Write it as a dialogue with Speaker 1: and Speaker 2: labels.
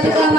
Speaker 1: Sabe como